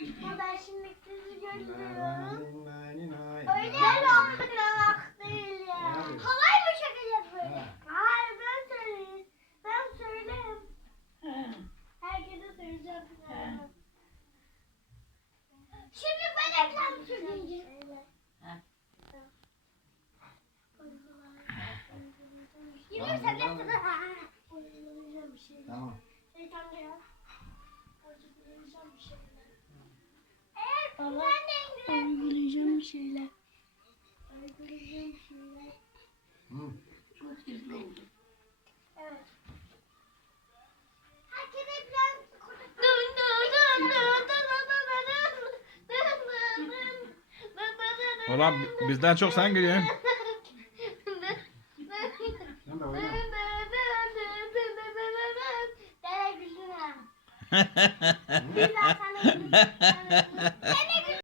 Ama ben şimdi sizi nay. Öyle oynamak değil ya. Kolay mı çekeceğiz böyle? Ha. Hayır ben söyleyeyim. Ben söyleyeyim. Herkese söyleyeceğim. Şimdi ben ekran söyleyeceğim. Ha. Yürü sen de. Oynayacağım bir şey. Tamam. Şeytan gel. Hı. Çok hızlı oldu. Evet. Herkese biraz Ulan bizden çok sen gülüyorsun. Sen de